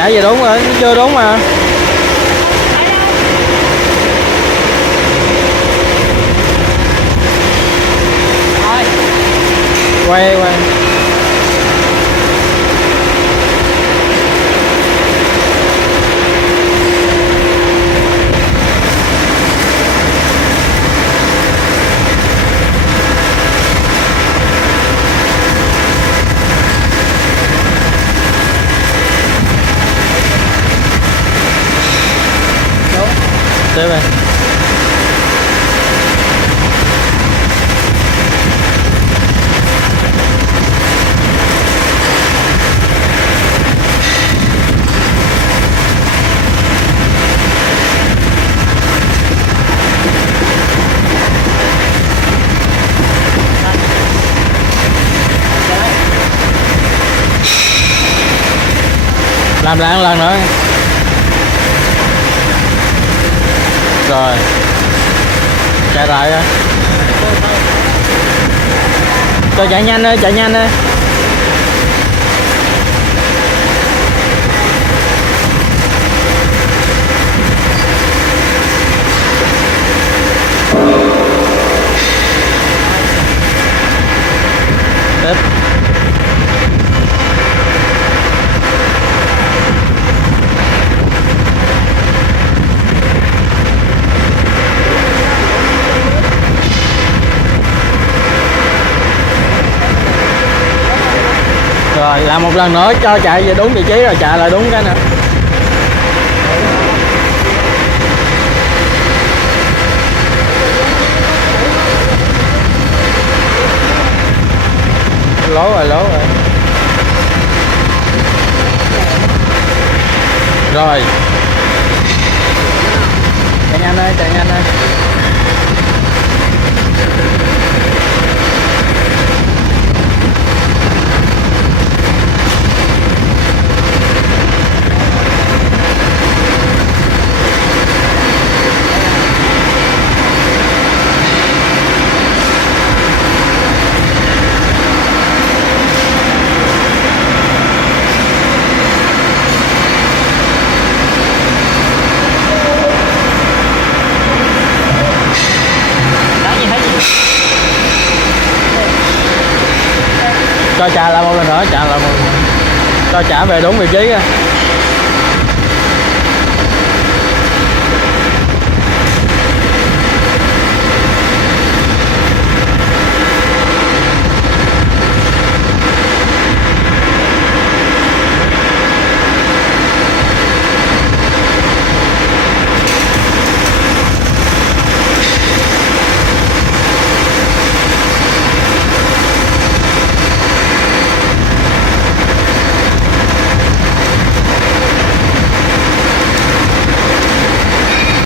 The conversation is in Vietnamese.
Trả về đúng rồi, nó chưa đúng mà. Quay quay. Tiếp đây. Làm lại một lần nữa. Rồi chạy lại á, cho chạy nhanh đi, chạy nhanh đi. Tiếp. Rồi làm một lần nữa cho chạy về đúng vị trí rồi chạy lại đúng cái nữa. Lố rồi, lố rồi. Rồi chạy nhanh ơi, chạy nhanh ơi. Cho trả lại một lần nữa, trả lại một lần nữa. Cho trả về đúng vị trí.